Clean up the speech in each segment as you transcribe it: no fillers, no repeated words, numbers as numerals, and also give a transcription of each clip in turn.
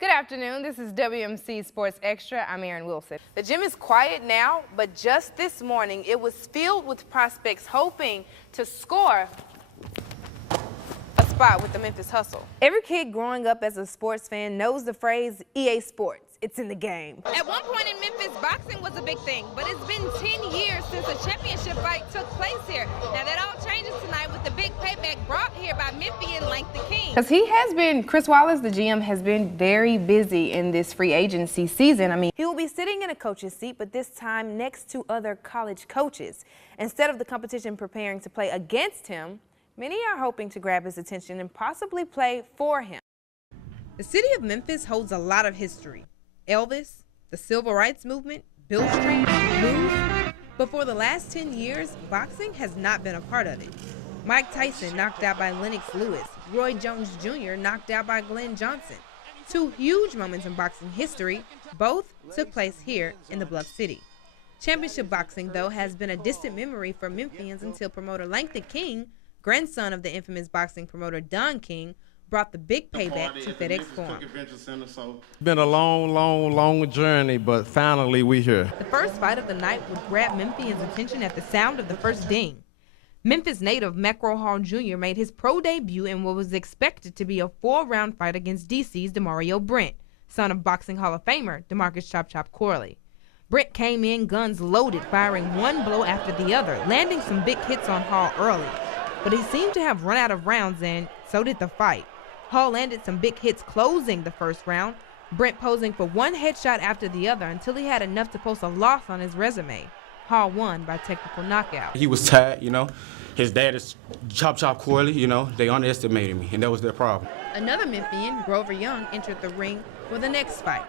Good afternoon. This is WMC Sports Extra. I'm Erin Wilson. The gym is quiet now, but just this morning, it was filled with prospects hoping to score a spot with the Memphis Hustle. Every kid growing up as a sports fan knows the phrase EA Sports. It's in the game. At one point in Memphis, boxing was a big thing, but it's been 10 years since a championship fight took place here. Now that all changes tonight with the big payback brought here by Memphian Lank the King. Because Chris Wallace, the GM, has been very busy in this free agency season. I mean, he will be sitting in a coach's seat, but this time next to other college coaches. Instead of the competition preparing to play against him, many are hoping to grab his attention and possibly play for him. The city of Memphis holds a lot of history. Elvis, the Civil Rights Movement, Bill Street, blues. But for the last 10 years, boxing has not been a part of it. Mike Tyson knocked out by Lennox Lewis. Roy Jones Jr. knocked out by Glenn Johnson. Two huge moments in boxing history, both took place here in the Bluff City. Championship boxing, though, has been a distant memory for Memphians until promoter Lank the King, grandson of the infamous boxing promoter Don King, brought the big payback to FedEx Forum. It's been a long journey, but finally we're here. The first fight of the night would grab Memphians' attention at the sound of the first ding. Memphis native Macro Hall Jr. made his pro debut in what was expected to be a 4-round fight against DC's DeMario Brent, son of boxing Hall of Famer DeMarcus Chop Chop Corley. Brent came in guns loaded, firing one blow after the other, landing some big hits on Hall early. But he seemed to have run out of rounds, and so did the fight. Hall landed some big hits closing the first round, Brent posing for one headshot after the other until he had enough to post a loss on his resume. Hall won by technical knockout. He was tired, His dad is Chop Chop Corley, They underestimated me, and that was their problem. Another Memphian, Grover Young, entered the ring for the next fight.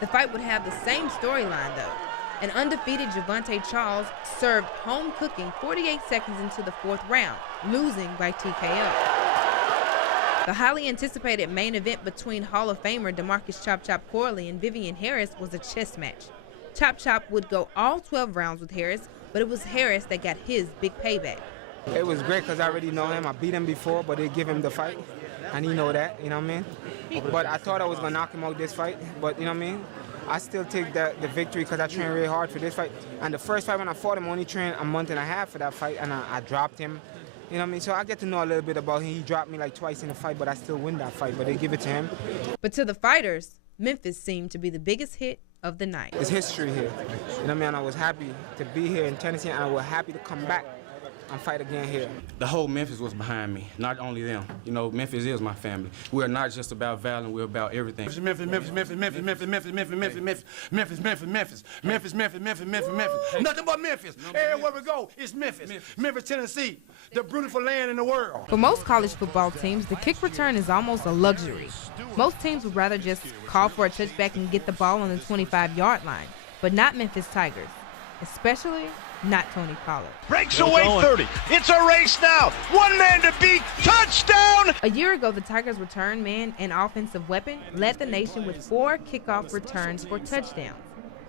The fight would have the same storyline, though. An undefeated Javante Charles served home cooking 48 seconds into the fourth round, losing by TKO. The highly anticipated main event between Hall of Famer DeMarcus Chop Chop Corley and Vivian Harris was a chess match. Chop Chop would go all 12 rounds with Harris, but it was Harris that got his big payback. It was great because I already know him. I beat him before, but they give him the fight, and he know that, But I thought I was going to knock him out this fight, but I still take the victory because I trained really hard for this fight. And the first fight when I fought him, I only trained a month and a half for that fight, and I dropped him. So I get to know a little bit about him. He dropped me like twice in the fight, but I still win that fight, but they give it to him. But to the fighters, Memphis seemed to be the biggest hit of the night. It's history here. I was happy to be here in Tennessee, and I was happy to come back and fight again here. The whole Memphis was behind me, not only them. Memphis is my family. We are not just about Valley, we're about everything. Memphis. Nothing but Memphis. Everywhere we go, it's Memphis. Memphis, Tennessee, the beautiful land in the world. For most college football teams, the kick return is almost a luxury. Most teams would rather just call for a touchback and get the ball on the 25-yard line, but not Memphis Tigers, especially not Tony Pollard. Breaks away 30. It's a race now. One man to beat. Touchdown! A year ago, the Tigers' return man and offensive weapon led the nation with 4 kickoff returns for touchdowns.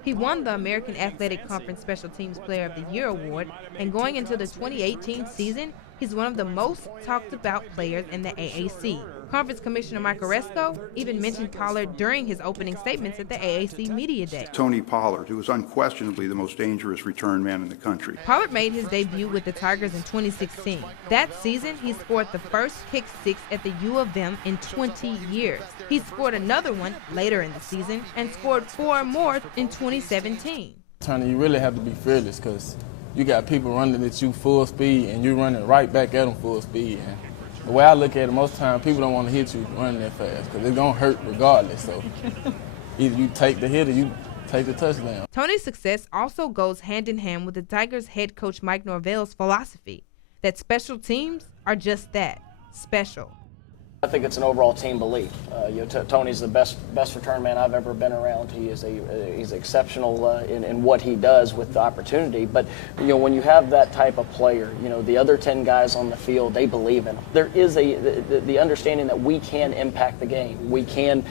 He won the American Athletic Conference Special Teams Player of the Year award, and going into the 2018 season, he's one of the most talked about players in the AAC. Conference Commissioner Mike Oresco even mentioned Pollard during his opening statements at the AAC Media Day. Tony Pollard, who was unquestionably the most dangerous return man in the country. Pollard made his debut with the Tigers in 2016. That season, he scored the first kick six at the U of M in 20 years. He scored another one later in the season and scored 4 more in 2017. Tony, you really have to be fearless because you got people running at you full speed and you're running right back at them full speed. And the way I look at it, most times people don't want to hit you running that fast because it's going to hurt regardless. So either you take the hit or you take the touchdown. Tony's success also goes hand in hand with the Tigers head coach Mike Norvell's philosophy that special teams are just that, special. I think it's an overall team belief. Tony's the best return man I've ever been around. He's exceptional in what he does with the opportunity. But when you have that type of player, the other 10 guys on the field, they believe in him. There is the understanding that we can impact the game. We can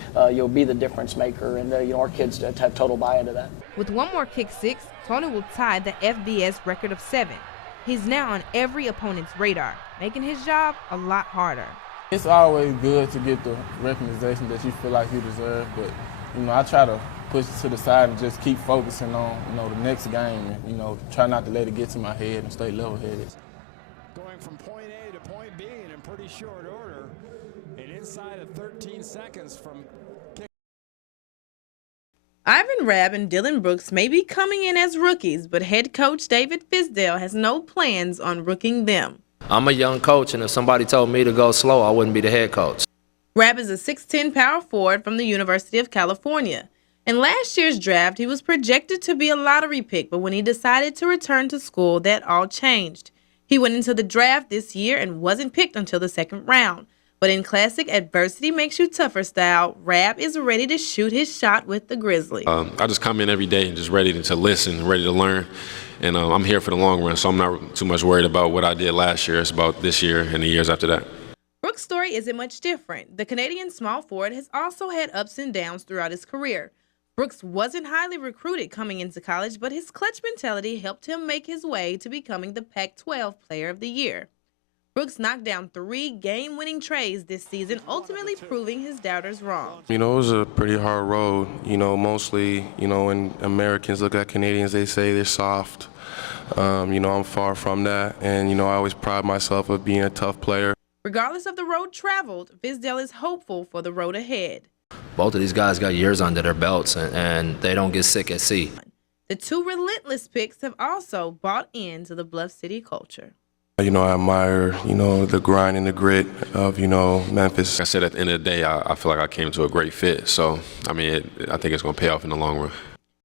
be the difference maker, and our kids have total buy-in to that. With one more kick six, Tony will tie the FBS record of 7. He's now on every opponent's radar, making his job a lot harder. It's always good to get the recognition that you feel like you deserve, but, I try to push it to the side and just keep focusing on, the next game and, try not to let it get to my head and stay level-headed. Going from point A to point B in pretty short order and inside of 13 seconds from kick. Ivan Rabb and Dylan Brooks may be coming in as rookies, but head coach David Fisdale has no plans on rooking them. I'm a young coach, and if somebody told me to go slow, I wouldn't be the head coach. Rabb is a 6'10" power forward from the University of California. In last year's draft, he was projected to be a lottery pick, but when he decided to return to school, that all changed. He went into the draft this year and wasn't picked until the second round. But in classic adversity makes you tougher style, Rabb is ready to shoot his shot with the Grizzlies. I just come in every day and just ready to listen, ready to learn. And I'm here for the long run, so I'm not too much worried about what I did last year. It's about this year and the years after that. Brooks' story isn't much different. The Canadian small forward has also had ups and downs throughout his career. Brooks wasn't highly recruited coming into college, but his clutch mentality helped him make his way to becoming the Pac-12 Player of the Year. Brooks knocked down 3 game-winning trays this season, ultimately proving his doubters wrong. It was a pretty hard road. Mostly, when Americans look at Canadians, they say they're soft. I'm far from that, and, I always pride myself of being a tough player. Regardless of the road traveled, Fisdale is hopeful for the road ahead. Both of these guys got years under their belts, and they don't get sick at sea. The 2 relentless picks have also bought into the Bluff City culture. I admire, the grind and the grit of, Memphis. Like I said, at the end of the day, I feel like I came to a great fit. So, I think it's going to pay off in the long run.